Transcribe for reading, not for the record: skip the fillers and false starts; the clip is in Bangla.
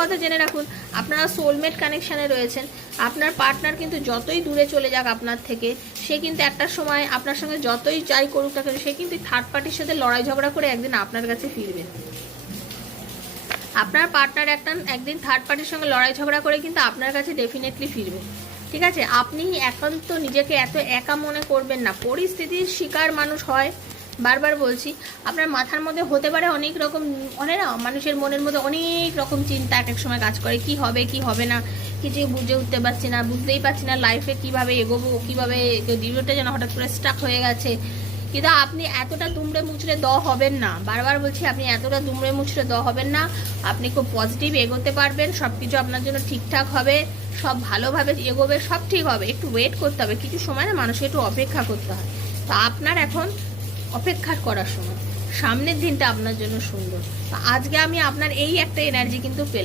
কথা জেনে রাখুন, আপনারা সোলমেট কানেকশানে রয়েছেন। আপনার পার্টনার কিন্তু যতই দূরে চলে যাক আপনার থেকে, সে কিন্তু একটা সময় আপনার সঙ্গে যতই যাই করুক না কেন, সে কিন্তু থার্ড পার্টির সাথে লড়াই ঝগড়া করে একদিন আপনার কাছে ফিরবে। আপনার পার্টনার একদিন থার্ড পার্টির সঙ্গে লড়াই ঝগড়া করে কিন্তু আপনার কাছে ডেফিনেটলি ফিরবে। ঠিক আছে, আপনি একান্ত নিজেকে এত একা মনে করবেন না। পরিস্থিতির শিকার মানুষ হয়, বারবার বলছি। আপনার মাথার মধ্যে হতে পারে অনেক রকম, অনেক মানুষের মনের মধ্যে অনেক রকম চিন্তা এক এক সময় কাজ করে, কি হবে কি হবে না কিছু বুঝে উঠতে পারছি না, বুঝতেই পারছি না লাইফে কিভাবে এগোবো, কিভাবে জীবনটা যেন হঠাৎ করে স্টাক হয়ে গেছে। কিন্তু আপনি এতটা দুমড়ে মুচড়ে হবেন না, বারবার বলছি, আপনি এতটা দুমড়ে মুচড়ে হবেন না। আপনি খুব পজিটিভ এগোতে পারবেন, সব কিছু আপনার জন্য ঠিকঠাক হবে, সব ভালোভাবে এগোবে, সব ঠিক হবে। একটু ওয়েট করতে হবে, কিছু সময় না মানুষকে একটু অপেক্ষা করতে হয়। তো আপনার এখন অপেক্ষা করার সময়, সামনের দিনটা আপনার জন্য সুন্দর। তো আজকে আমি আপনার এই একটা এনার্জি কিন্তু পেলাম।